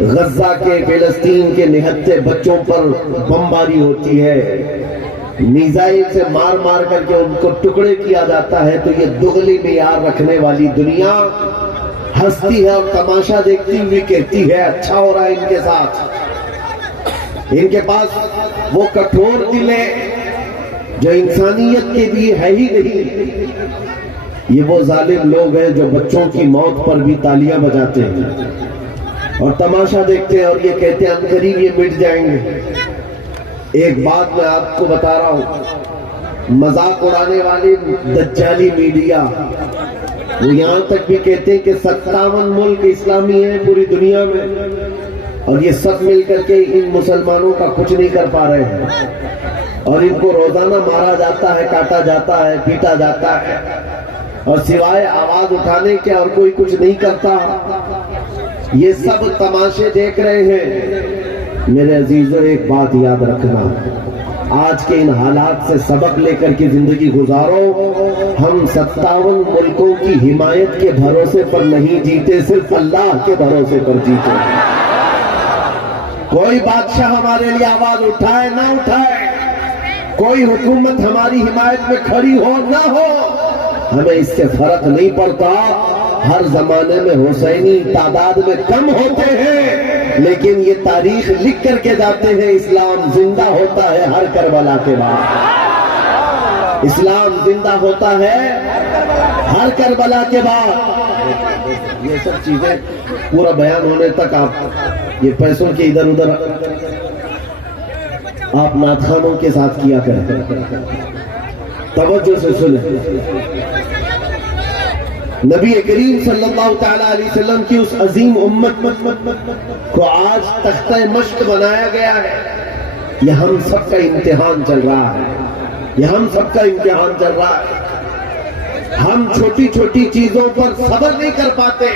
غزہ کے فلسطین کے نہتے بچوں پر بمباری ہوتی ہے، میزائل سے مار مار کر کے ان کو ٹکڑے کیا جاتا ہے، تو یہ دگلی معیار رکھنے والی دنیا ہنستی ہے اور تماشا دیکھتی ہوئی کہتی ہے اچھا ہو رہا ہے ان کے ساتھ۔ ان کے پاس وہ کٹھور دل ہے جو انسانیت کے لیے ہے ہی نہیں۔ یہ وہ ظالم لوگ ہیں جو بچوں کی موت پر بھی تالیاں بجاتے ہیں اور تماشا دیکھتے ہیں اور یہ کہتے ہیں عنقریب یہ مٹ جائیں گے۔ ایک بات میں آپ کو بتا رہا ہوں، مذاق اڑانے والی دجالی میڈیا وہ یہاں تک بھی کہتے ہیں کہ 57 ملک اسلامی ہیں پوری دنیا میں اور یہ سب مل کر کے ان مسلمانوں کا کچھ نہیں کر پا رہے ہیں، اور ان کو روزانہ مارا جاتا ہے، کاٹا جاتا ہے، پیٹا جاتا ہے، اور سوائے آواز اٹھانے کے اور کوئی کچھ نہیں کرتا۔ یہ سب تماشے دیکھ رہے ہیں۔ میرے عزیزوں ایک بات یاد رکھنا، آج کے ان حالات سے سبق لے کر کے زندگی گزارو۔ ہم 57 ملکوں کی حمایت کے بھروسے پر نہیں جیتے، صرف اللہ کے بھروسے پر جیتے۔ کوئی بادشاہ ہمارے لیے آواز اٹھائے نہ اٹھائے، کوئی حکومت ہماری حمایت میں کھڑی ہو نہ ہو، ہمیں اس سے فرق نہیں پڑتا۔ ہر زمانے میں حسینی تعداد میں کم ہوتے ہیں، لیکن یہ تاریخ لکھ کر کے جاتے ہیں اسلام زندہ ہوتا ہے ہر کربلا کے بعد، اسلام زندہ ہوتا ہے ہر کربلا کے بعد۔ یہ سب چیزیں پورا بیان ہونے تک آپ یہ پیسوں کے ادھر ادھر آپ نعت کے ساتھ کیا کریں، توجہ سے سنیں۔ نبی کریم صلی اللہ تعالی علیہ وسلم کی اس عظیم امت کو آج تختہ مشق بنایا گیا ہے۔ یہ ہم سب کا امتحان چل رہا ہے، یہ ہم سب کا امتحان چل رہا ہے۔ ہم چھوٹی چھوٹی چیزوں پر صبر نہیں کر پاتے۔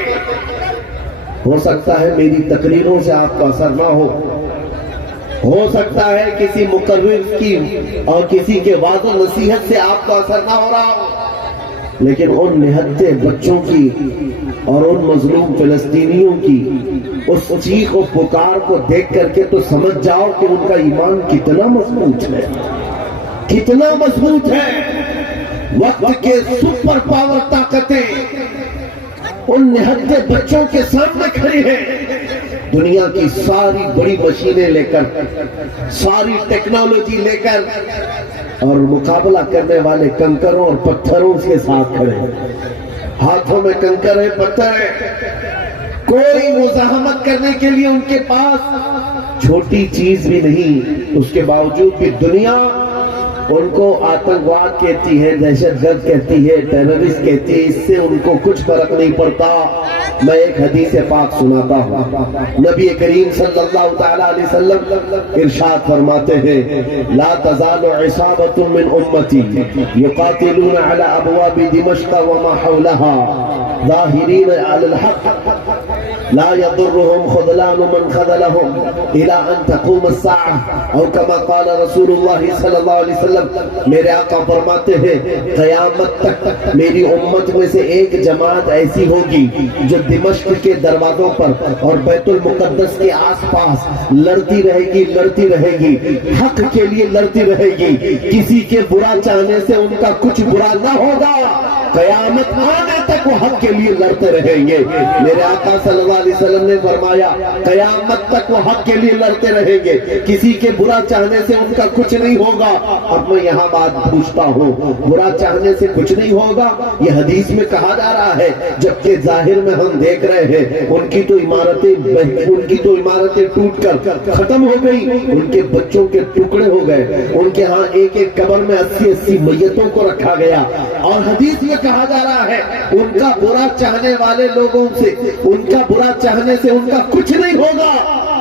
ہو سکتا ہے میری تقریروں سے آپ کو اثر نہ ہو سکتا ہے کسی مقرر کی اور کسی کے وعظ و نصیحت سے آپ کو اثر نہ ہو رہا ہو، لیکن ان نہتے بچوں کی اور ان مظلوم فلسطینیوں کی اس چیخ و پکار کو دیکھ کر کے تو سمجھ جاؤ کہ ان کا ایمان کتنا مضبوط ہے، کتنا مضبوط ہے۔ وقت کے سپر پاور طاقتیں ان نہتے بچوں کے سامنے کھڑی ہیں۔ دنیا کی ساری بڑی مشینیں لے کر، ساری ٹیکنالوجی لے کر، اور مقابلہ کرنے والے کنکروں اور پتھروں کے ساتھ کھڑے ہیں۔ ہاتھوں میں کنکر ہے، پتھر ہے، کوئی مزاحمت کرنے کے لیے ان کے پاس چھوٹی چیز بھی نہیں۔ اس کے باوجود بھی دنیا ان کو آتنکواد کہتی ہے، دہشت گرد کہتی ہے، ٹیررسٹ کہتی ہے، اس سے ان کو کچھ فرق نہیں پڑتا۔ میں ایک حدیث پاک سناتا ہوں۔ نبی کریم صلی اللہ تعالی علیہ وسلم ارشاد فرماتے ہیں، لا تزال عصابۃ من امتی یقاتلون علی ابواب دمشق وما حولها ظاہرین علی الحق لا يضرهم خذلان من خذلهم الى ان تقوم الساعة، او كما قال رسول اللہ صلی اللہ علیہ وسلم۔ میرے آقا فرماتے ہیں قیامت تک میری امت میں سے ایک جماعت ایسی ہوگی جو دمشق کے دروازوں پر اور بیت المقدس کے آس پاس لڑتی رہے گی، حق کے لیے لڑتی رہے گی، کسی کے برا چاہنے سے ان کا کچھ برا نہ ہوگا، قیامت آنے تک وہ حق کے لیے لڑتے رہیں گے۔ میرے آقا صلی اللہ علیہ وسلم نے فرمایا قیامت تک وہ حق کے لیے لڑتے رہیں گے، کسی کے برا چاہنے سے ان کا کچھ نہیں ہوگا۔ اب میں یہاں بات پوچھتا ہوں، برا چاہنے سے کچھ نہیں ہوگا یہ حدیث میں کہا جا رہا ہے، جبکہ ظاہر میں ہم دیکھ رہے ہیں ان کی تو عمارتیں ٹوٹ کر ختم ہو گئی، ان کے بچوں کے ٹکڑے ہو گئے، ان کے ہاں ایک ایک قبر میں 80 میتوں کو رکھا گیا، اور حدیث میں کہا جا رہا ہے ان کا برا چاہنے والے لوگوں سے، ان کا برا چاہنے سے ان کا کچھ نہیں ہوگا۔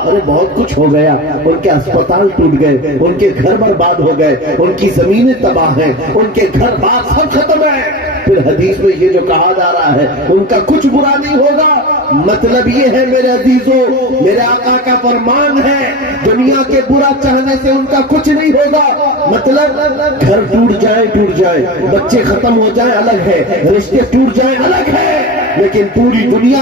ارے بہت کچھ ہو گیا، ان کے اسپتال ٹوٹ گئے، ان کے گھر برباد ہو گئے، ان کی زمینیں تباہ ہیں، ان کے گھر بار سب ختم ہے۔ پھر حدیث میں یہ جو کہا جا رہا ہے ان کا کچھ برا نہیں ہوگا، مطلب یہ ہے میرے عزیزوں، میرے آقا کا فرمان ہے دنیا کے برا چاہنے سے ان کا کچھ نہیں ہوگا۔ مطلب گھر ٹوٹ جائے، بچے ختم ہو جائیں الگ ہے، رشتے ٹوٹ جائیں الگ ہے، لیکن پوری دنیا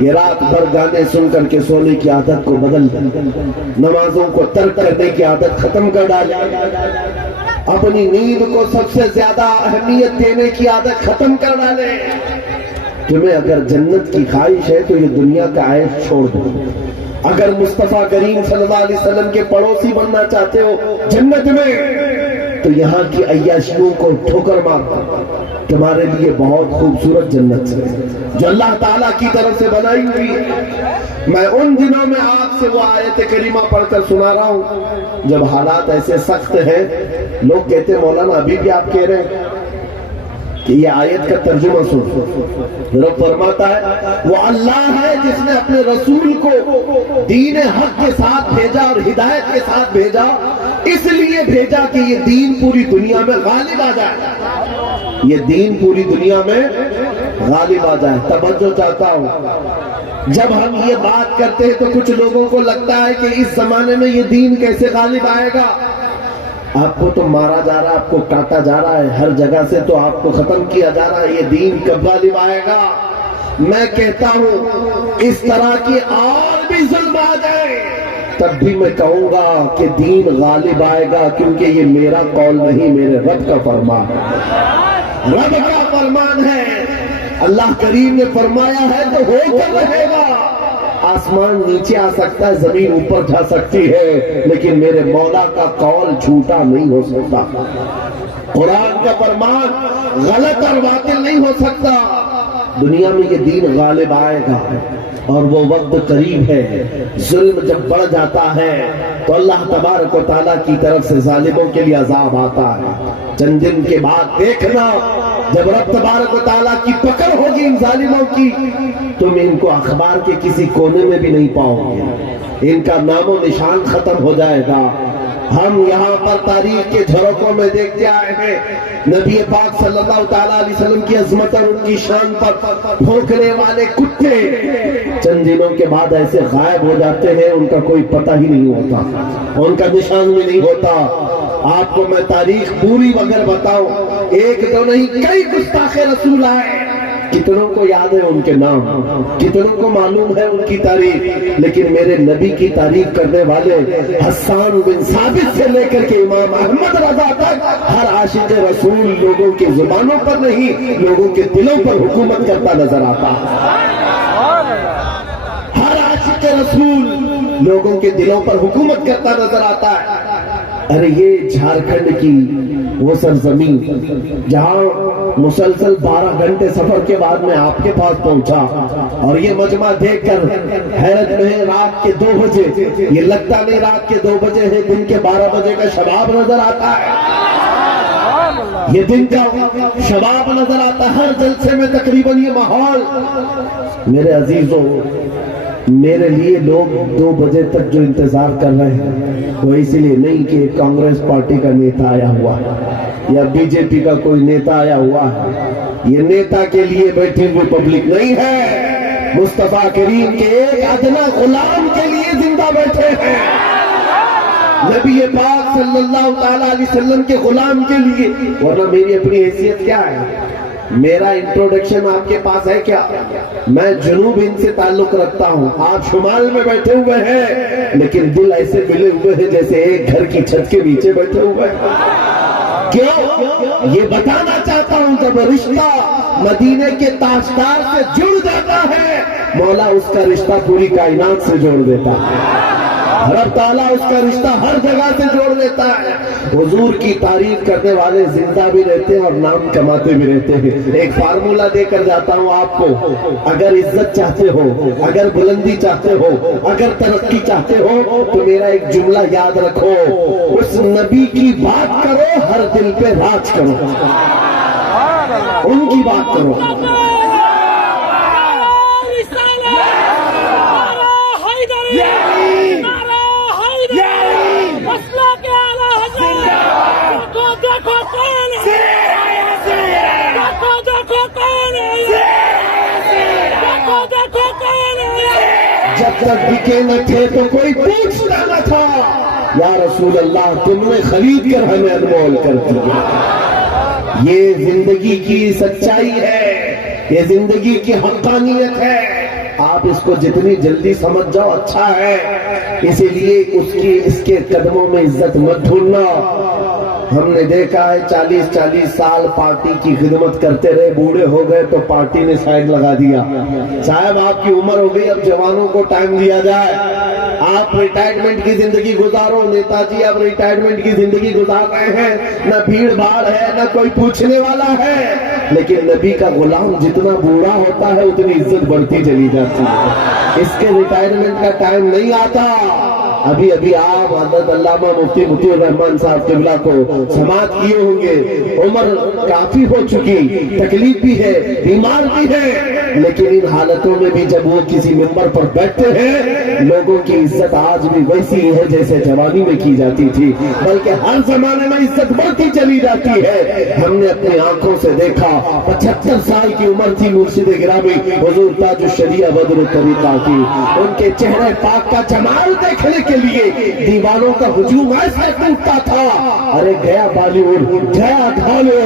یہ رات بھر گانے سن کر کے سونے کی عادت کو بدل دیں، نمازوں کو ترک کرنے کی عادت ختم کر ڈالیں، اپنی نیند کو سب سے زیادہ اہمیت دینے کی عادت ختم کر ڈالیں۔ تمہیں اگر جنت کی خواہش ہے تو یہ دنیا کا عیش چھوڑ دو۔ اگر مصطفیٰ کریم صلی اللہ علیہ وسلم کے پڑوسی بننا چاہتے ہو جنت میں تو یہاں کی عیاشیوں کو ٹھوکر مار دو۔ تمہارے لیے بہت خوبصورت جنت ہے جو اللہ تعالیٰ کی طرف سے بنائی ہوئی ہے۔ میں ان دنوں میں آپ سے وہ آیت کریمہ پڑھ کر سنا رہا ہوں جب حالات ایسے سخت ہیں، لوگ کہتے ہیں مولانا ابھی بھی آپ کہہ رہے ہیں کہ یہ آیت کا ترجمہ سن۔ رب فرماتا ہے وہ اللہ ہے جس نے اپنے رسول کو دین حق کے ساتھ بھیجا اور ہدایت کے ساتھ بھیجا، اس لیے بھیجا کہ یہ دین پوری دنیا میں غالب آ جائے، یہ دین پوری دنیا میں غالب آ جائے۔ توجہ چاہتا ہوں، جب ہم یہ بات کرتے ہیں تو کچھ لوگوں کو لگتا ہے کہ اس زمانے میں یہ دین کیسے غالب آئے گا؟ آپ کو تو مارا جا رہا ہے، آپ کو کاٹا جا رہا ہے، ہر جگہ سے تو آپ کو ختم کیا جا رہا ہے، یہ دین کب غالب آئے گا؟ میں کہتا ہوں اس طرح کی اور بھی ظلم آ جائے تب بھی میں کہوں گا کہ دین غالب آئے گا، کیونکہ یہ میرا قول نہیں، میرے رب کا فرمان ہے، رب کا فرمان ہے۔ اللہ کریم نے فرمایا ہے تو ہو کر رہے گا۔ آسمان نیچے آ سکتا ہے، زمین اوپر جا سکتی ہے، لیکن میرے مولا کا قول جھوٹا نہیں ہو سکتا، قرآن کا فرمان غلط اور باطل نہیں ہو سکتا۔ دنیا میں یہ دین غالب آئے گا اور وہ وقت قریب ہے۔ ظلم جب بڑھ جاتا ہے تو اللہ تبارک و تعالیٰ کی طرف سے ظالموں کے لیے عذاب آتا ہے۔ چند دن کے بعد دیکھنا جب رب تبارک و تعالیٰ کی پکڑ ہوگی ان ظالموں کی، تم ان کو اخبار کے کسی کونے میں بھی نہیں پاؤ گے، ان کا نام و نشان ختم ہو جائے گا۔ ہم یہاں پر تاریخ کے جھروکوں میں دیکھتے آئے ہیں نبی پاک صلی اللہ تعالیٰ علیہ وسلم کی عظمت اور ان کی شان پر بھونکنے والے کتے چند دنوں کے بعد ایسے غائب ہو جاتے ہیں، ان کا کوئی پتہ ہی نہیں ہوتا، ان کا نشان بھی نہیں ہوتا۔ آپ کو میں تاریخ پوری اگر بتاؤں، ایک دو نہیں کئی گستاخ رسول آئے، کتنوں کو یاد ہے ان کے نام، کتنوں کو معلوم ہے ان کی تاریخ، لیکن میرے نبی کی تعریف کرنے والے حسان بن ثابت سے لے کر کے امام احمد رضا تک ہر عاشق رسول لوگوں کی زبانوں پر نہیں، لوگوں کے دلوں پر حکومت کرتا نظر آتا ہے۔ ہر عاشق رسول لوگوں کے دلوں پر حکومت کرتا نظر آتا ہے۔ ارے یہ جھارکھنڈ کی وہ سرزمین جہاں مسلسل 12 گھنٹے سفر کے بعد میں آپ کے پاس پہنچا اور یہ مجمع دیکھ کر حیرت میں رات کے 2 بجے، یہ لگتا نہیں رات کے 2 بجے ہے، دن کے 12 بجے کا شباب نظر آتا ہے، یہ دن کا شباب نظر آتا ہے، ہر جلسے میں تقریباً یہ ماحول۔ میرے عزیزوں، میرے لیے لوگ 2 بجے تک جو انتظار کر رہے ہیں وہ اس لیے نہیں کہ کانگریس پارٹی کا نیتا آیا ہوا ہے یا بی جے پی کا کوئی نیتا آیا ہوا ہے، یہ نیتا کے لیے بیٹھی ہوئی پبلک نہیں ہے، مصطفیٰ کریم کے ایک ادنا غلام کے لیے زندہ بیٹھے ہیں، نبی پاک صلی اللہ تعالیٰ علیہ وسلم کے غلام کے لیے۔ ورنہ میری اپنی حیثیت کیا ہے؟ میرا انٹروڈکشن آپ کے پاس ہے کیا؟ میں جنوب ہند سے تعلق رکھتا ہوں، آپ شمال میں بیٹھے ہوئے ہیں، لیکن دل ایسے ملے ہوئے ہیں جیسے ایک گھر کی چھت کے نیچے بیٹھے ہوئے ہیں۔ کیوں؟ یہ بتانا چاہتا ہوں جب رشتہ مدینے کے تاجدار سے جڑ جاتا ہے، مولا اس کا رشتہ پوری کائنات سے جوڑ دیتا ہے، رب تعالیٰ اس کا رشتہ ہر جگہ سے جوڑ دیتا ہے۔ حضور کی تعریف کرنے والے زندہ بھی رہتے ہیں اور نام کماتے بھی رہتے ہیں۔ ایک فارمولا دے کر جاتا ہوں آپ کو، اگر عزت چاہتے ہو، اگر بلندی چاہتے ہو، اگر ترقی چاہتے ہو تو میرا ایک جملہ یاد رکھو، اس نبی کی بات کرو، ہر دل پہ راج کرو، ان کی بات کرو۔ جب تک بکے نہ تھے تو کوئی پوچھتا نہ تھا، یا رسول اللہ تم نے خرید کر ہمیں انمول کر دیا۔ یہ زندگی کی سچائی ہے، یہ زندگی کی حقانیت ہے۔ آپ اس کو جتنی جلدی سمجھ جاؤ اچھا ہے، اسی لیے اس کے قدموں میں عزت مت ڈھونڈنا۔ ہم نے دیکھا ہے 40 سال پارٹی کی خدمت کرتے رہے، بوڑھے ہو گئے تو پارٹی نے سائڈ لگا دیا۔ صاحب آپ کی عمر ہو گئی، اب جوانوں کو ٹائم دیا جائے۔ آپ ریٹائرمنٹ کی زندگی گزارو، نیتا جی آپ ریٹائرمنٹ کی زندگی گزار رہے ہیں، نہ بھیڑ بھاڑ ہے نہ کوئی پوچھنے والا ہے، لیکن نبی کا غلام جتنا بوڑھا ہوتا ہے اتنی عزت بڑھتی چلی جاتی ہے۔ اس کے ریٹائرمنٹ کا ٹائم نہیں آتا۔ ابھی آپ حضرت علامہ مفتی مطیع الرحمان صاحب قبلہ کو سماعت کیے ہوں گے، عمر کافی ہو چکی، تکلیف بھی ہے، بیمار بھی ہے، لیکن ان حالتوں میں بھی جب وہ کسی منبر پر بیٹھتے ہیں، لوگوں کی عزت آج بھی ویسی ہے جیسے جوانی میں کی جاتی تھی، بلکہ ہر زمانے میں عزت بڑھتی چلی جاتی ہے۔ ہم نے اپنی آنکھوں سے دیکھا، 75 سال کی عمر تھی مرشد گرامی حضور تاج الشریعہ بدر الطریقہ کی، ان کے چہرے پاک کا جمال دیکھنے کے لیے دیوانوں کا ہجوم ایسے ٹوٹتا تھا، ارے گیا بالی ووڈ، گیا ڈھالو،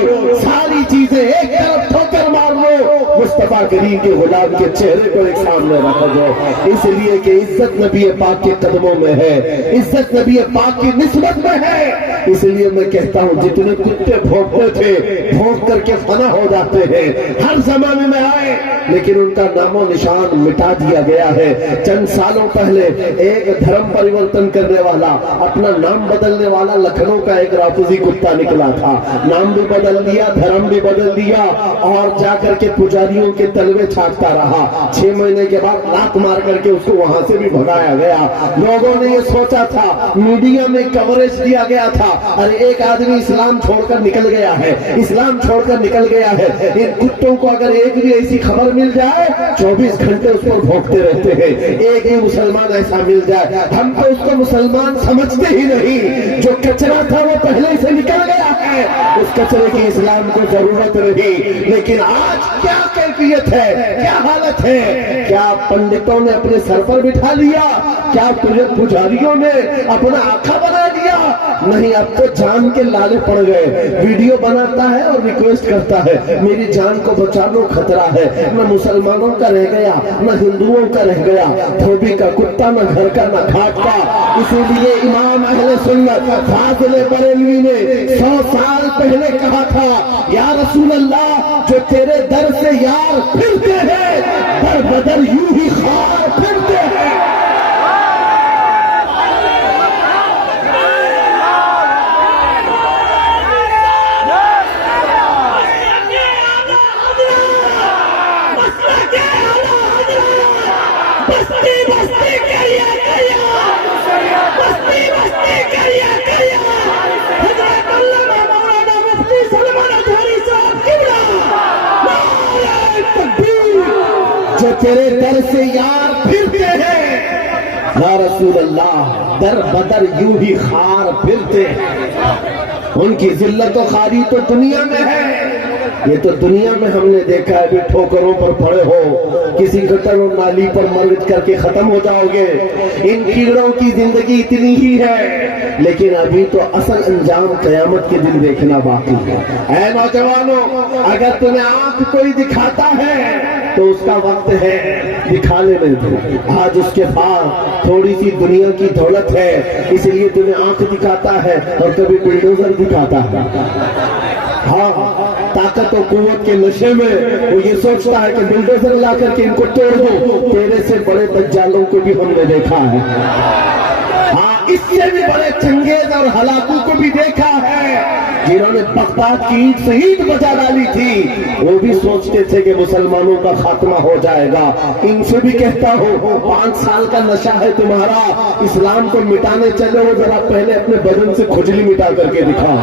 ساری چیزیں ایک طرف ٹھوکر مار لو، مصطفیٰ کریم کے غلام کے چہرے کو ایک سامنے رکھا جائے، اس لیے کہ عزت نبی پاک کے قدموں میں ہے، عزت نبی پاک کی نسبت میں ہے۔ اس لیے میں کہتا ہوں جتنے کتے بھونکتے تھے بھونک کر کے فنا ہو جاتے ہیں، ہر زمانے میں آئے لیکن ان کا نام و نشان مٹا دیا گیا ہے۔ چند سالوں پہلے ایک دھرم پریورتن کرنے والا، اپنا نام بدلنے والا لکھنؤ کا ایک رافضی کتا نکلا تھا، نام بھی بدل دیا، دھرم بھی بدل دیا، اور جا کر کے پجاریوں کے تلوے چھانٹتا رہا۔ 6 مہینے کے بعد لات مار کر کے اس کو وہاں سے بھی بھگایا گیا۔ لوگوں نے یہ سوچا تھا، میڈیا میں کوریج دیا گیا تھا، ارے ایک آدمی اسلام چھوڑ کر نکل گیا ہے، اسلام چھوڑ کر نکل گیا ہے۔ ان کتوں کو اگر ایک بھی ایسی خبر مل جائے 24 گھنٹے اس پر بھونکتے رہتے ہیں، ایک ہی مسلمان ایسا مل جائے، ہم تو اس کو مسلمان سمجھتے ہی نہیں، جو کچرا تھا وہ پہلے سے نکل گیا ہے، اس کچرے کی اسلام کو ضرورت نہیں۔ لیکن آج کیا کیفیت ہے، کیا حالت ہے، کیا پنڈتوں نے اپنے سر پر بٹھا لیا، کیا پجاریوں نے اپنا آقا بنا لیا؟ نہیں، اب تو جان کے لالے پڑ گئے، ویڈیو بناتا ہے اور ریکویسٹ کرتا ہے میری جان کو بچا لو، خطرہ ہے، نہ مسلمانوں کا رہ گیا نہ ہندوؤں کا رہ گیا، دھوبی کا کتا نہ گھر کا نہ گھاٹ کا۔ اسی لیے امام اہل سنت فاضل بریلوی نے 100 سال پہلے کہا تھا، یا رسول اللہ جو تیرے در سے یار پھرتے ہیں در بدر یوں ہی خار پھرتے ہیں۔ جو تیرے در سے یار پھرتے ہیں، یا رسول اللہ در بدر یوں ہی خار پھرتے ہیں۔ ان کی ذلت و خواری تو دنیا میں ہے، یہ تو دنیا میں ہم نے دیکھا ہے، بھی ٹھوکروں پر پڑے ہو، کسی گٹر و نالی پر مر کر کے ختم ہو جاؤ گے۔ ان کیڑوں کی زندگی اتنی ہی ہے، لیکن ابھی تو اصل انجام قیامت کے دن دیکھنا باقی ہے۔ اے نوجوانوں، اگر تمہیں آنکھ کوئی دکھاتا ہے تو اس کا وقت ہے دکھانے میں دو۔ آج اس کے پاس تھوڑی سی دنیا کی دولت ہے، اس لیے تمہیں آنکھ دکھاتا ہے اور کبھی بلڈوزر دکھاتا ہے۔ ہاں، طاقت و قوت کے نشے میں وہ یہ سوچتا ہے کہ بلڈوزر لا کر کے ان کو توڑ دو۔ تیرے سے بڑے دجالوں کو بھی ہم نے دیکھا ہے، ہاں اس سے بھی بڑے چنگیز اور ہلاکوں کو بھی دیکھا ہے، جنہوں نے بغداد کی اینٹ سے اینٹ بجا ڈالی تھی، وہ بھی سوچتے تھے کہ مسلمانوں کا خاتمہ ہو جائے گا۔ ان سے بھی کہتا ہوں، 5 سال کا نشہ ہے تمہارا، اسلام کو مٹانے چلے ہو، ذرا پہلے اپنے بدن سے کھجلی مٹا کر کے دکھاؤ۔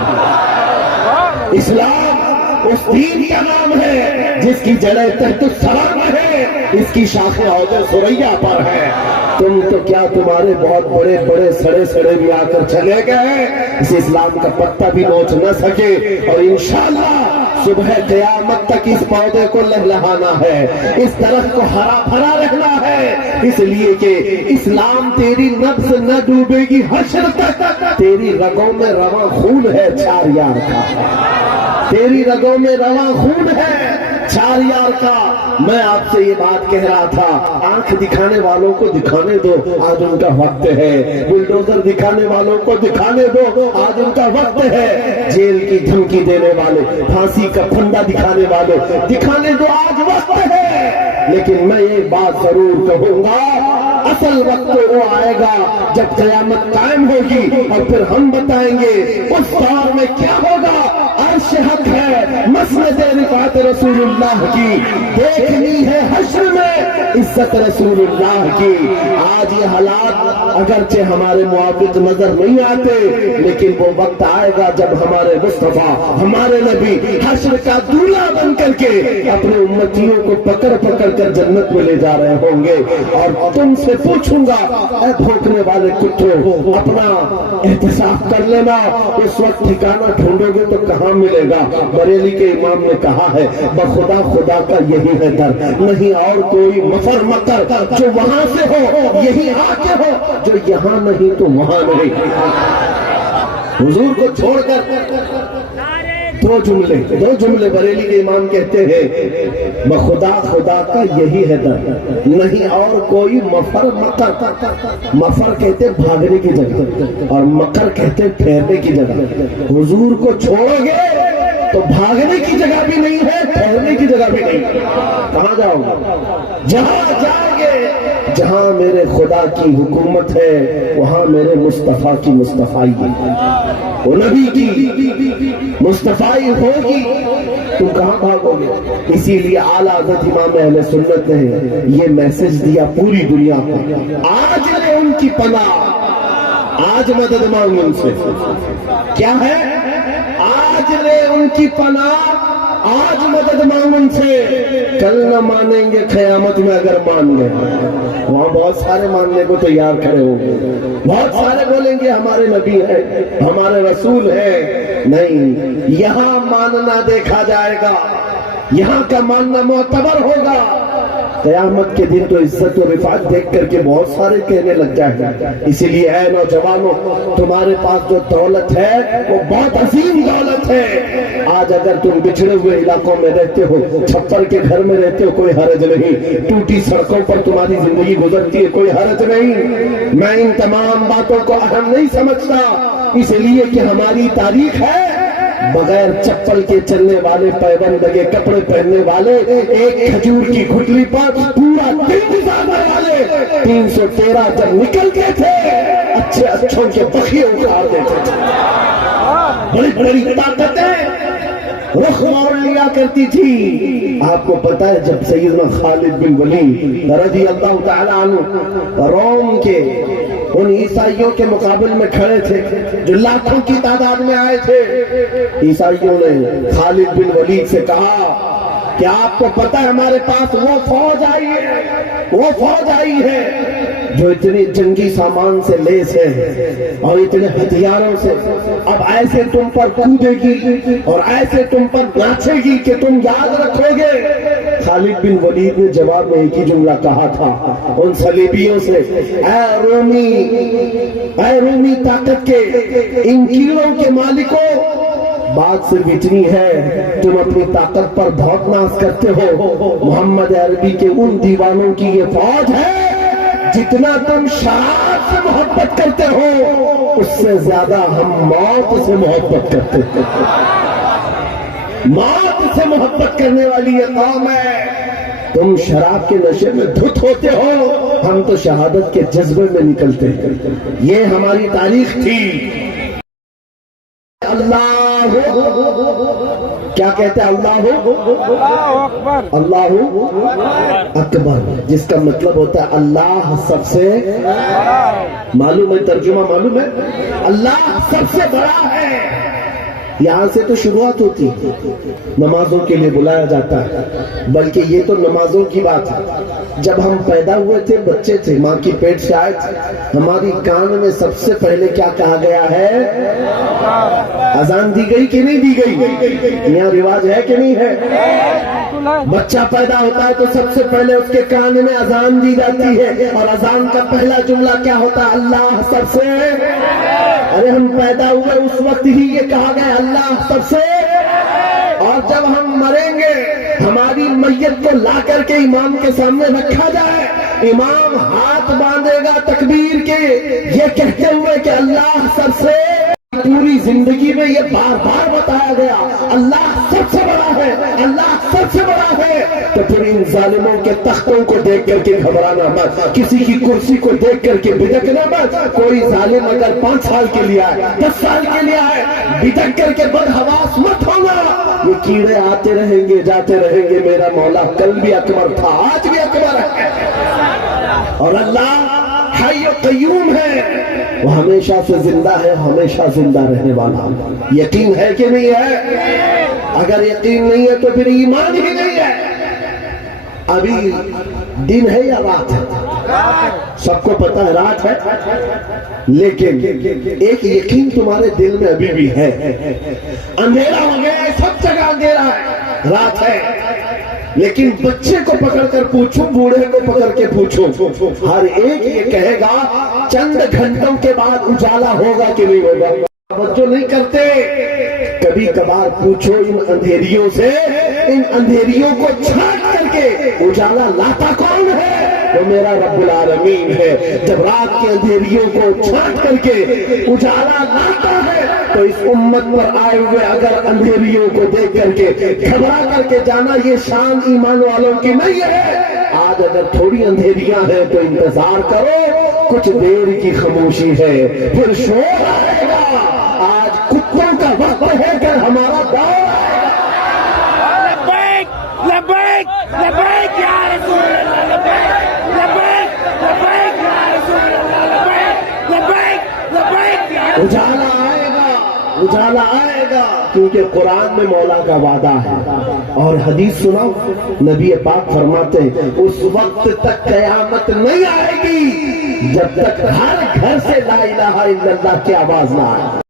اسلام اس دین کا نام ہے جس کی جڑیں تحت الثری میں ہے، اس کی شاخیں عود ثریا پر ہے۔ تم تو کیا، تمہارے بہت بڑے بڑے سڑے سڑے بھی آ کر چلے گئے، اس اسلام کا پتا بھی نوچ نہ سکے، اور انشاءاللہ صبح قیامت تک اس پودے کو لہلہانا ہے، اس درخت کو ہرا بھرا رکھنا ہے، اس لیے کہ اسلام تیری نبض نہ ڈوبے گی حشر تک۔ تیری رگوں میں رواں خون ہے 4 یار کا، تیری رگوں میں رواں خون ہے شہریار کا میں آپ سے یہ بات کہہ رہا تھا، آنکھ دکھانے والوں کو دکھانے دو، آج ان کا وقت ہے، بلڈوزر دکھانے والوں کو دکھانے دو، آج ان کا وقت ہے، جیل کی دھمکی دینے والے، پھانسی کا پھندا دکھانے والے دکھانے دو، آج وقت ہے۔ لیکن میں یہ بات ضرور کہوں گا، اصل وقت وہ آئے گا جب قیامت قائم ہوگی، اور پھر ہم بتائیں گے اس دور میں کیا ہوگا۔ عرش حق ہے، مسند رفعت رسول اللہ کی، دیکھنی ہے حشر میں عزت رسول اللہ کی۔ آج یہ حالات اگرچہ ہمارے موافق نظر نہیں آتے، لیکن وہ وقت آئے گا جب ہمارے مصطفیٰ، ہمارے نبی حشر کا دولہا بن کر کے اپنے امتیوں کو پکڑ پکڑ کر جنت میں لے جا رہے ہوں گے، اور تم سے پوچھوں گا، اے بھوکنے والے کتوں، اپنا احتساب کر لینا، اس وقت ٹھکانہ ڈھونڈو گے تو کہاں ملے گا؟ بریلی کے امام نے کہا ہے، بخدا خدا کا یہی ہے در، نہیں اور کوئی مفر مکر، جو وہاں سے ہو یہی آ کے ہو، جو یہاں نہیں تو وہاں نہیں۔ حضور کو چھوڑ کر دو جملے بریلی کے امام کہتے ہیں، بخدا خدا کا یہی ہے در، نہیں اور کوئی مفر مکر۔ مفر کہتے بھاگنے کی جگہ، اور مکر کہتے ٹھہرنے کی جگہ۔ حضور کو چھوڑو گے تو بھاگنے کی جگہ بھی نہیں ہے، ٹھہرنے کی جگہ بھی نہیں۔ کہاں جاؤ گے؟ جہاں جاؤ گے جہاں میرے خدا کی حکومت ہے، وہاں میرے مصطفیٰ کی مصطفائی ہے، وہ نبی کی مصطفائی ہوگی، تم کہاں بھاگو گے؟ اسی لیے اعلیٰ حضرت امام اہل سنت نے یہ میسج دیا پوری دنیا کو، آج لے ان کی پناہ، آج مدد مانگ ان سے۔ کیا ہے؟ آج لے ان کی پناہ، آج مدد مانگ ان سے، کل نہ مانیں گے قیامت میں اگر مان گئے۔ وہاں بہت سارے ماننے کو تیار کھڑے ہوں گے، بہت سارے بولیں گے ہمارے نبی ہیں، ہمارے رسول ہیں۔ نہیں، یہاں ماننا دیکھا جائے گا، یہاں کا ماننا معتبر ہوگا۔ قیامت کے دن تو عزت و رفعت دیکھ کر کے بہت سارے کہنے لگ جائیں گے۔ اسی لیے اے نوجوانوں، تمہارے پاس جو دولت ہے وہ بہت عظیم دولت ہے۔ آج اگر تم بچھڑے ہوئے علاقوں میں رہتے ہو، چھپر کے گھر میں رہتے ہو، کوئی حرج نہیں، ٹوٹی سڑکوں پر تمہاری زندگی گزرتی ہے، کوئی حرج نہیں۔ میں ان تمام باتوں کو اہم نہیں سمجھتا، اس لیے کہ ہماری تاریخ ہے بغیر چپل کے چلنے والے، پیبند لگے کپڑے پہننے والے، ایک کھجور کی گھٹلی پر پورا دن گزارنے والے 313 جب نکلتے تھے اچھے اچھوں کے بخیے اکھاڑ دیتے تھے۔ بڑی بڑی طاقتیں رخ موڑ لیا کرتی تھی۔ آپ کو پتا ہے جب سیدنا خالد بن ولید رضی اللہ تعالیٰ عنہ روم کے ان عیسائیوں کے مقابل میں کھڑے تھے جو لاکھوں کی تعداد میں آئے تھے، عیسائیوں نے خالد بن ولید سے کہا کہ آپ کو پتا ہے ہمارے پاس وہ فوج آئی ہے جو اتنے جنگی سامان سے لیس ہے اور اتنے ہتھیاروں سے، اب ایسے تم پر کودے گی اور ایسے تم پر ناچے گی کہ تم یاد رکھو گے۔ خالد بن ولید نے جواب میں ایک ہی جملہ کہا تھا ان صلیبیوں سے، اے رومی طاقت کے ان کیلوں کے مالکوں، بات صرف اتنی ہے تم اپنی طاقت پر بہت ناز کرتے ہو، محمد عربی کے ان دیوانوں کی یہ فوج ہے، جتنا تم شراب سے محبت کرتے ہو اس سے زیادہ ہم موت سے محبت کرتے ہیں۔ موت سے محبت کرنے والی یہ قوم ہے، تم شراب کے نشے میں دھت ہوتے ہو، ہم تو شہادت کے جذبے میں نکلتے ہیں۔ یہ ہماری تاریخ تھی۔ اللہ کیا کہتے ہیں؟ اللہ اکبر، جس کا مطلب ہوتا ہے اللہ سب سے، معلوم ہے ترجمہ معلوم ہے، اللہ سب سے بڑا ہے۔ یہاں سے تو شروعات ہوتی ہے، نمازوں کے لیے بلایا جاتا ہے، بلکہ یہ تو نمازوں کی بات ہے۔ جب ہم پیدا ہوئے تھے، بچے تھے، ماں کی پیٹ سے آئے تھے، ہماری کان میں سب سے پہلے کیا کہا گیا ہے؟ اذان دی گئی کہ نہیں دی گئی؟ یہاں رواج ہے کہ نہیں ہے؟ بچہ پیدا ہوتا ہے تو سب سے پہلے اس کے کان میں اذان دی جاتی ہے، اور اذان کا پہلا جملہ کیا ہوتا ہے؟ اللہ سب سے۔ ارے ہم پیدا ہوئے اس وقت ہی یہ کہا گیا اللہ سب سے، اور جب ہم مریں گے ہماری میت کو لا کر کے امام کے سامنے رکھا جائے، امام ہاتھ باندھے گا تکبیر کے، یہ کہتے ہوئے کہ اللہ سب سے، پوری زندگی میں یہ بار بار بتایا گیا اللہ سب سے بڑا ہے، اللہ سب سے بڑا ہے، تو پھر ان ظالموں کے تختوں کو دیکھ کر کے گھبرانا مت، کسی کی کرسی کو دیکھ کر کے بدکنا مت۔ کوئی ظالم اگر 5 سال کے لیے آئے، 10 سال کے لیے آئے، بدک کر کے بدحواس مت ہونا، یہ کیڑے آتے رہیں گے جاتے رہیں گے، میرا مولا کل بھی اکبر تھا، آج بھی اکبر ہے، اور اللہ حی و قیوم ہے، وہ ہمیشہ سے زندہ ہے، ہمیشہ زندہ رہنے والا۔ یقین ہے کہ نہیں ہے؟ اگر یقین نہیں ہے تو پھر ایمان ہی نہیں ہے۔ ابھی دن ہے یا رات ہے؟ سب کو پتا ہے رات ہے، لیکن ایک یقین تمہارے دل میں ابھی بھی ہے، اندھیرا ہو گیا ہے، سب جگہ اندھیرا ہے، رات ہے، لیکن بچے کو پکڑ کر پوچھو، بوڑھے کو پکڑ کے پوچھو، ہر ایک یہ کہے گا چند گھنٹوں کے بعد اجالا ہوگا کہ نہیں ہوگا۔ توجہ نہیں کرتے۔ کبھی کبھار پوچھو ان اندھیریوں سے، ان اندھیریوں کو چھانٹ کر کے اجالا لاتا کون ہے؟ وہ میرا رب العالمین ہے۔ جب رات کے اندھیریوں کو چھانٹ کر کے اجالا لاتا ہے تو اس امت پر آئے ہوئے اگر اندھیریوں کو دیکھ کر کے گھبرا کر کے جانا، یہ شان ایمان والوں کی نہیں ہے۔ آج اگر تھوڑی اندھیریاں ہیں تو انتظار کرو، کچھ دیر کی خاموشی ہے، پھر شور آئے گا۔ آج کتوں کا وقت ہے کہ ہمارا دور لبیک لبیک لبیک یا رسول اللہ، لبیک لبیک لبیک یا رسول اللہ، لبیک لبیک لبیک یا رسول اللہ۔ اجالا آئے گا، اجالا آئے گا، کیونکہ قرآن میں مولا کا وعدہ ہے۔ اور حدیث سنو، نبی پاک فرماتے ہیں اس وقت تک قیامت نہیں آئے گی جب تک ہر گھر سے لا الہ الا اللہ کی آواز نہ آئے،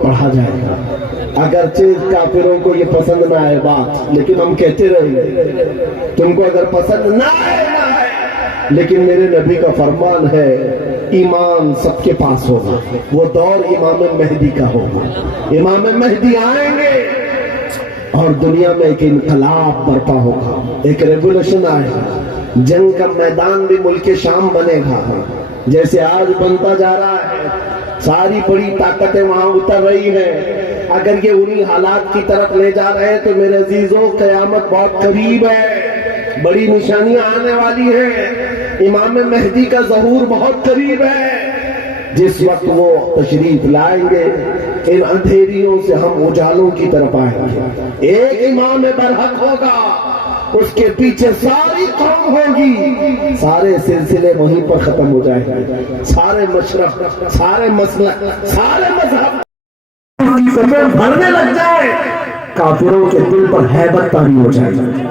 پڑھا جائے گا۔ اگرچہ کافروں کو یہ پسند نہ آئے بات، لیکن ہم کہتے رہیں گے، تم کو اگر پسند نہ آئے نہ آئے، لیکن میرے نبی کا فرمان ہے ایمان سب کے پاس ہوگا، وہ دور امام مہدی کا ہوگا۔ امام مہدی آئیں گے اور دنیا میں ایک انقلاب برپا ہوگا، ایک ریولوشن آئے گا، جنگ کا میدان بھی ملک شام بنے گا، جیسے آج بنتا جا رہا ہے۔ ساری بڑی طاقتیں وہاں اتر رہی ہیں، اگر یہ انہی حالات کی طرف لے جا رہے ہیں تو میرے عزیزوں قیامت بہت قریب ہے، بڑی نشانیاں آنے والی ہیں، امام مہدی کا ظہور بہت قریب ہے۔ جس وقت وہ تشریف لائیں گے ان اندھیریوں سے ہم اجالوں کی طرف آئیں گے، ایک امام برحق ہوگا، اس کے پیچھے ساری قوم ہوگی، سارے سلسلے وہیں پر ختم ہو جائیں گے، سارے مشرق، سارے مسلک، سارے مذہب بھرنے لگ جائے، کافروں کے دل پر ہیبت طاری ہو جائے گی،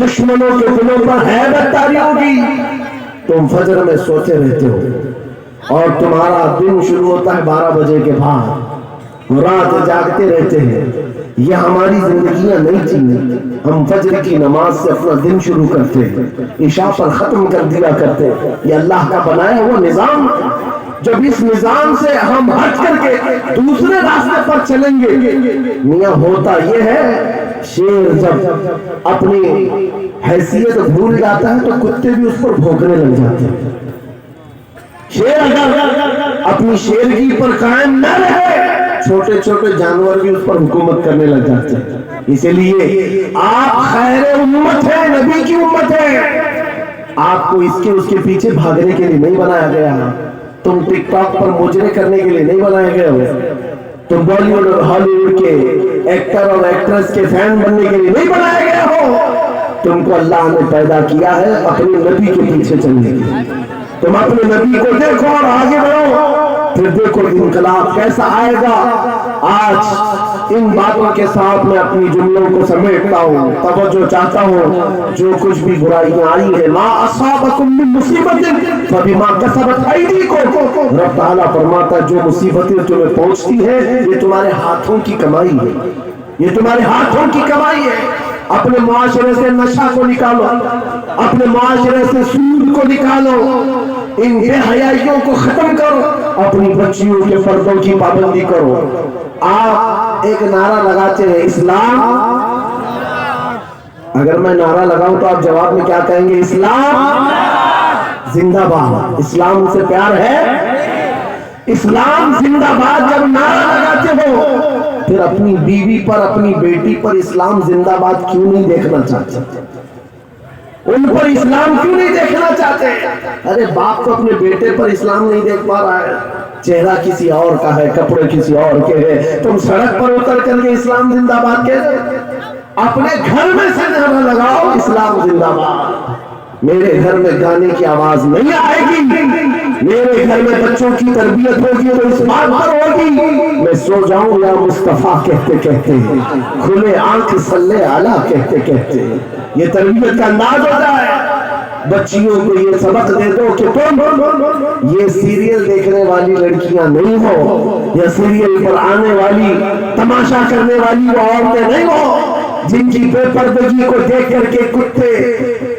دشمنوں کے دلوں پر ہیبت طاری ہوگی۔ تم فجر میں سوتے رہتے ہو اور تمہارا دن شروع ہوتا ہے 12 بجے کے بعد، رات جاگتے رہتے ہیں۔ یہ ہماری زندگیاں نہیں تھیں، ہم فجر کی نماز سے اپنا دن شروع کرتے ہیں، عشاء پر ختم کر دیا کرتے ہیں۔ یہ اللہ کا بنایا ہوا نظام، جب اس نظام سے ہم ہٹ کر کے دوسرے راستے پر چلیں گے، میاں ہوتا یہ ہے شیر جب اپنی حیثیت بھول جاتا ہے تو کتے بھی اس پر بھونکنے لگ جاتے ہیں۔ شیر اگر اپنی شیرگی پر قائم نہ رہے، چھوٹے چھوٹے جانور بھی اس پر حکومت کرنے لگ جاتے ہیں۔ اسی لیے آپ خیر امت ہیں، نبی کی امت ہے، آپ کو اس کے پیچھے بھاگنے کے لیے نہیں بنایا گیا، تم ٹک ٹاک پر مجرے کرنے کے لیے نہیں بنائے گئے ہو، تم بالی ووڈ اور ہالی ووڈ کے ایکٹر اور ایکٹریس کے فین بننے کے لیے نہیں بنائے گئے ہو، تم کو اللہ نے پیدا کیا ہے اپنے نبی کے پیچھے چلنے کے لیے۔ تم اپنے نبی کو دیکھو اور آگے بڑھو، پھر دیکھو انقلاب کیسا آئے گا۔ آج ان باتوں کے ساتھ میں اپنی جملوں کو سمیٹتا ہوں، توجہ چاہتا ہوں، جو کچھ بھی برائیاں آئی ہیں، ما اصابکم من مصیبت فبما کسبت ایدیکم، رب تعالیٰ فرماتا ہے جو مصیبتیں تمہیں پہنچتی ہیں یہ تمہارے ہاتھوں کی کمائی ہے، یہ تمہارے ہاتھوں کی کمائی ہے۔ اپنے معاشرے سے نشہ کو نکالو، اپنے معاشرے سے سود کو نکالو، ان بے حیائیوں کو ختم کرو، اپنی بچیوں کے پردوں کی پابندی کرو۔ آپ ایک نعرہ لگاتے ہیں اسلام اگر میں نعرہ لگاؤں تو آپ جواب میں کیا کہیں گے؟ اسلام زندہ باد. اسلام سے پیار ہے؟ اسلام زندہ باد جب نعرہ لگاتے ہو پھر اپنی بیوی پر اپنی بیٹی پر اسلام زندہ باد کیوں نہیں دیکھنا چاہتے؟ ان پر اسلام کیوں نہیں دیکھنا چاہتے؟ ارے باپ تو اپنے بیٹے پر اسلام نہیں دیکھ پا رہا ہے، چہرہ کسی اور کا ہے، کپڑے کسی اور کے ہیں، تم سڑک پر اتر کر کے اسلام زندہ باد کہہ رہے؟ اپنے گھر میں سے نعرہ لگاؤ اسلام زندہ باد. میرے گھر میں گانے کی آواز نہیں آئے گی، میرے گھر میں بچوں کی تربیت ہوگی تو اس بات پر ہوگی میں سو جاؤں یا مصطفیٰ کہتے کہتے، کھلے آنکھ صلی علی کہتے کہتے. یہ تربیت کا انداز ہوتا ہے. بچیوں کو یہ سبق دے دو کہ تم یہ سیریل دیکھنے والی لڑکیاں نہیں ہو، یا سیریل پر آنے والی تماشا کرنے والی وہ عورتیں نہیں ہو جن کی بے پردگی کو دیکھ کر کے کتے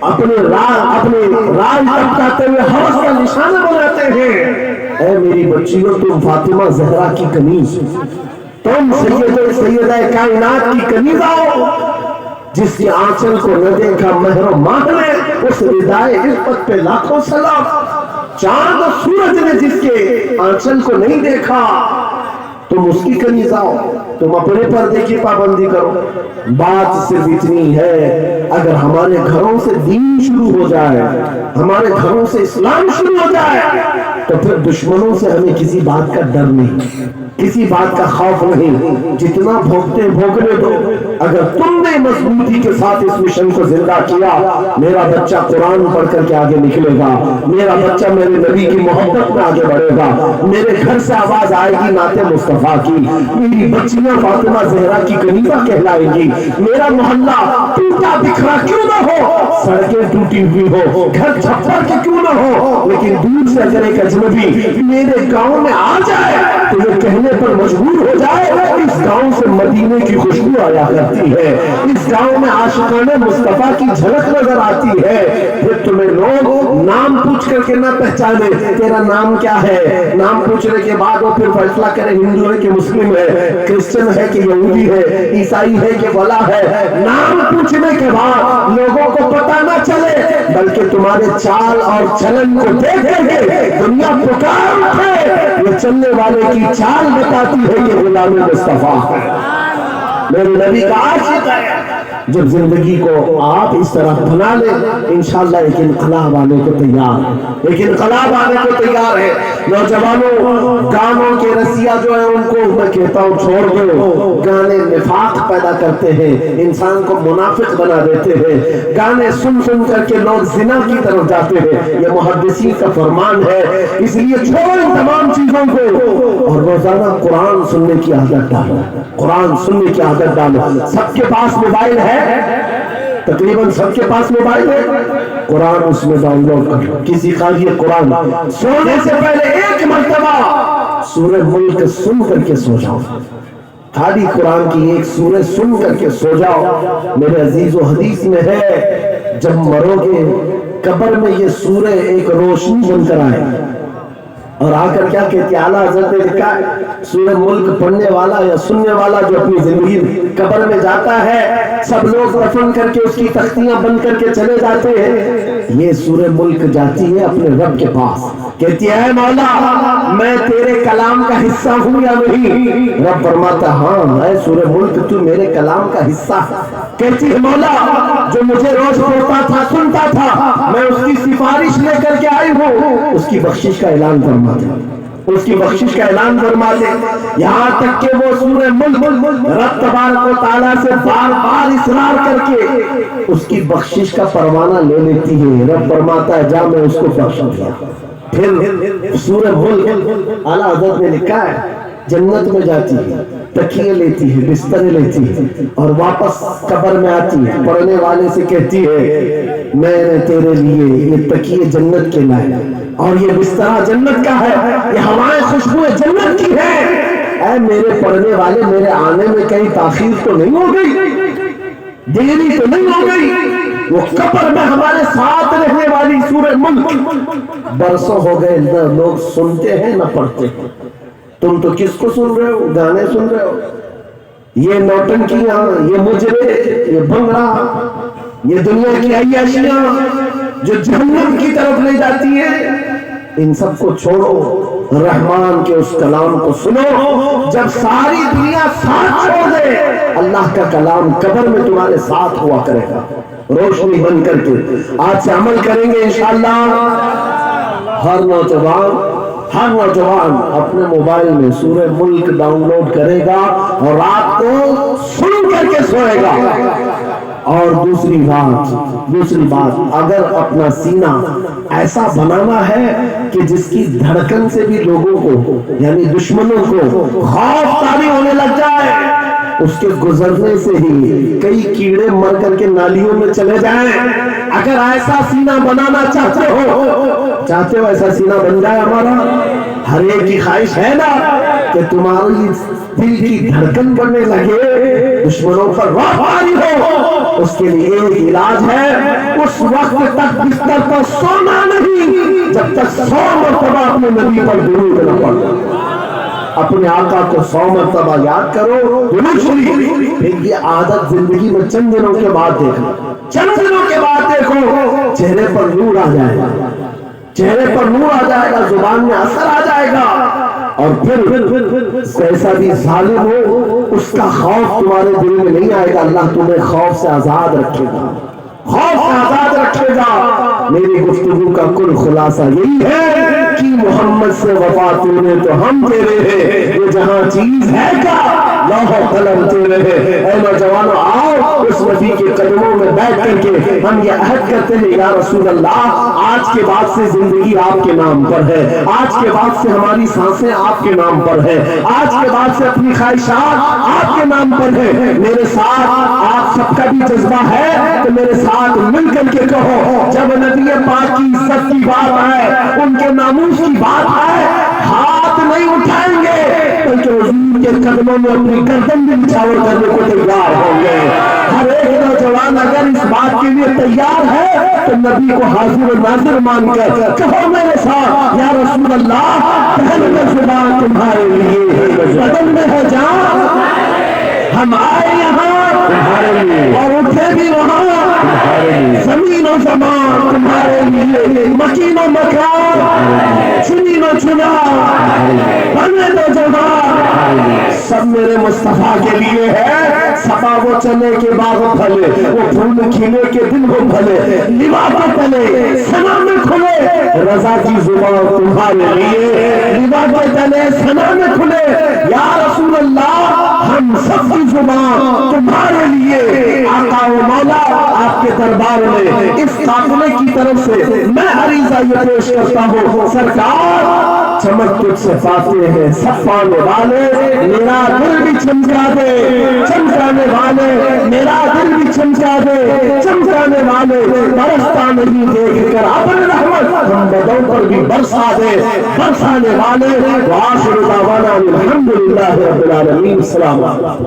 اپنے راج ٹپکاتے ہوئے ہوش کا نشانہ بناتے ہیں. اے میری بچیوں، تم فاطمہ زہرا کی کنیز، تم سیدہ کائنات کی کنیز ہو، جس کی آنچل کو نہ دیکھا مہر و ماہ نے، اس ردائے عفت پہ لاکھوں سلام. چاند و سورج نے جس کے آنچل کو نہیں دیکھا تم اس کی کنیز آؤ. تم اپنے پردے کی پابندی کرو. بات صرف اتنی ہے، اگر ہمارے گھروں سے دین شروع ہو جائے، ہمارے گھروں سے اسلام شروع ہو جائے تو پھر دشمنوں سے ہمیں کسی بات کا ڈر نہیں، کسی بات کا خوف نہیں. جتنا بھوکتے بھوکنے دو. اگر تم نے مضبوطی کے ساتھ اس مشن کو زندہ کیا، میرا بچہ قرآن پڑھ کر کے آگے نکلے گا، میرا بچہ میرے نبی کی محبت میں آگے بڑھے گا، میرے گھر سے آواز آئے گی نعت مصطفیٰ کی، میری بچیاں فاطمہ زہرا کی کنیزہ کہلائیں گی. میرا محلہ ٹوٹا بکھرا کیوں نہ ہو، سڑکیں ٹوٹی ہوئی ہو، گھر چھپر کے کیوں نہ ہو، لیکن دور سے اگر ایک اجنبی میرے گاؤں میں آ جائے تو یہ کہنے پر مجبور ہو جائے اس گاؤں سے مدینے کی خوشبو آیا کرتی ہے، اس گاؤں میں عاشقان مصطفیٰ کی جھلک نظر آتی ہے. پھر تمہیں لوگ نام پوچھ کر کے نہ پہچانے تیرا نام کیا ہے. نام پوچھنے کے بعد وہ پھر فیصلہ کرے ہندو ہے کہ مسلم ہے، کرسچن ہے کہ یہودی ہے، عیسائی ہے کہ فلاں ہے. نام پوچھنے کے بعد لوگوں کو پتہ نہ چلے بلکہ تمہارے چال اور چلن کو دیکھ کے دنیا پکار اٹھے یہ چلنے والے کی چال بتاتی ہے کہ غلام مصطفیٰ ہے، میرے نبی کا عاشق ہے. جب زندگی کو آپ اس طرح بنا لیں انشاءاللہ ایک انقلاب آنے کو تیار ہے، ایک انقلاب آنے کو تیار ہے. نوجوانوں، گانوں کے رسیا جو ہیں ان کو میں کہتا ہوں چھوڑ دو. گانے نفاق پیدا کرتے ہیں، انسان کو منافق بنا دیتے ہیں. گانے سن سن کر کے لوگ زنا کی طرف جاتے ہیں، یہ محدثین کا فرمان ہے. اس لیے چھوڑو ان تمام چیزوں کو اور روزانہ قرآن سننے کی عادت ڈالو، قرآن سننے کی عادت ڈالو. سب کے پاس موبائل ہے، تقریباً سب کے پاس موبائل ہے، قرآن اس میں ڈاؤن لوڈ کرو. کسی کا یہ قرآن سونے سے پہلے ایک مرتبہ سورہ ملک سن کر کے سو جاؤ، خالی قرآن کی ایک سورہ سن کر کے سو جاؤ. میرے عزیز و حدیث میں ہے جب مرو گے قبر میں یہ سورہ ایک روشنی بن کر آئے اور آ کر کیا کہتے ہیں، اعلیٰ حضرت نے لکھا ہے سورہ ملک پڑھنے والا یا سننے والا جو اپنی زندگی قبر میں جاتا ہے سب لوگ دفن کر کے اس کی تختیاں بند کر کے چلے جاتے ہیں، یہ سورہ ملک جاتی ہے اپنے رب کے پاس، کہتی ہے اے مولا میں تیرے کلام کا حصہ ہوں یا نہیں؟ رب فرماتا ہاں اے سورہ ملک تو میرے کلام کا حصہ. کہتی ہے مولا جو مجھے روز پڑھتا تھا سنتا تھا میں اس کی سفارش لے کر کے آئی ہوں، اس کی بخشش کا اعلان فرما دے، اس کی بخشش کا اعلان فرما دے. یہاں تک کہ وہ سورہ ملک رب تبارک و تعالیٰ سے بار بار اصرار کر کے اس کی بخشش کا پروانہ لے لیتی ہے. رب فرماتا ہے جا میں اس کو بخش دیا. پھر سورہ ملک اعلیٰ حضرت نے لکھا ہے جنت میں جاتی ہے، تکیے لیتی ہے، بستر لیتی ہے اور واپس قبر میں آتی ہے، پڑھنے والے سے کہتی ہے میں نے تیرے لیے یہ تکیے جنت کے لائے اور یہ بستر جنت کا ہے، یہ ہوائیں خوشبوئیں جنت کی ہے. اے میرے پڑھنے والے میرے آنے میں کہیں تاخیر تو نہیں ہو گئی، دیری تو نہیں ہو گئی؟ وہ قبر میں ہمارے ساتھ رہنے والی سورہ ملک برسوں ہو گئے نہ لوگ سنتے ہیں نہ پڑھتے ہیں. تم تو کس کو سن رہے ہو؟ گانے سن رہے ہو، یہ نوٹنکیاں، یہ مجرے، یہ بھنگڑا، یہ دنیا کی عیاشیاں جو جہنم کی طرف لے جاتی ہیں، ان سب کو چھوڑو، رحمان کے اس کلام کو سنو۔ جب ساری دنیا ساتھ چھوڑ دے، اللہ کا کلام قبر میں تمہارے ساتھ ہوا کرے گا، روشنی بن کر کے۔ آج سے عمل کریں گے انشاءاللہ۔ ہر نوجوان اپنے موبائل میں سورہ ملک ڈاؤن لوڈ کرے گا اور رات کو سن کر کے سوئے گا۔ اور دوسری بات، اگر اپنا سینہ ایسا بنانا ہے کہ جس کی دھڑکن سے بھی لوگوں کو یعنی دشمنوں کو خوف طاری ہونے لگ جائے، اس کے گزرنے سے ہی کئی کیڑے مر کر کے نالیوں میں چلے جائیں، اگر ایسا سینہ بنانا چاہتے ہو ایسا سینہ بن جائے ہمارا، ہر ایک کی خواہش ہے نا کہ تمہاری دل کی دھڑکن بڑھنے لگے، دشمنوں پر روح آری ہو، اس کے لیے ایک علاج ہے، اس وقت تک بستر پر سونا نہیں جب تک 100 مرتبہ اپنے نبی پر درود نہ پڑھو۔ اپنے آقا کو 100 مرتبہ یاد کرو، درود شریف۔ پھر یہ عادت زندگی میں چند دنوں کے بعد دیکھو، چہرے پر نور آ جائے گا، زبان میں اثر آ جائے گا، اور پھر کیسا بھی ظالم ہو اس کا خوف تمہارے دل میں نہیں آئے گا۔ اللہ تمہیں خوف سے آزاد رکھے گا۔ میری گفتگو کا کل خلاصہ یہی ہے کہ محمد سے وفا تو نے تو ہم تیرے ہیں، یہ جہاں چیز ہے کیا لوح و قلم تیرے ہیں۔ اے نوجوانوں، آؤ اس نبی کے قدموں میں بیٹھ کر کے ہم یہ عہد کرتے ہیں، یا رسول اللہ، آج کے بعد سے زندگی آپ کے نام پر ہے، آج کے بعد سے ہماری سانسیں آپ کے نام پر ہے، آج کے بعد سے اپنی خواہشات آپ کے نام پر ہے۔ میرے ساتھ آپ سب کا بھی جذبہ ہے تو میرے ساتھ مل کر کے کہو، جب نبی پاک کی عزت کی بات آئے، ان کے ناموس کی بات آئے، ہاتھ نہیں اٹھائیں گے بلکہ حضور کے قدموں میں اپنی گردن بھی نچھاور کرنے کو تیار ہوں گے۔ ہر ایک نوجوان اگر اس بات کے لیے تیار ہے تو نبی کو حاضر و ناظر مان کر کہو میرے ساتھ، یا رسول اللہ، پہل میں زبان تمہارے لیے، بدن میں ہے جان، ہم آئے یہاں تمہارے لیے اور اٹھے بھی وہاں تمہارے لیے، زمین و زمان تمہارے لیے، مکین و مکان، چنی و چنا، بنے و جہاں، سب میرے مصطفیٰ کے لیے ہے۔ صبا وہ چلے کے باغ پھلے، وہ پھول کھلے کے دن وہ پھلے، لوا کے تلے سنا میں کھلے، رضا کی زبان تمہارے لیے، لوا کے تلے سنا میں کھلے، یا رسول اللہ، ہم سب کی زبان تمہارے لیے۔ آقا و مولا، آپ کے دربار میں اس قافلے کی طرف سے میں عریضہ یہ پیش کرتا ہوں، سرکار چمک تجھ سے پاتے ہیں سب پانے والے، میرا دل بھی چمکا دے، چمکانے والے، میرا دل بھی چمکا دے، چمکانے والے، برستا نہیں دیکھ کر اپنے رحمت ہم بدوں پر بھی برسا دے، برسانے والے۔ وآخر دعوانا الحمدللہ رب العالمین۔ السلام علیکم۔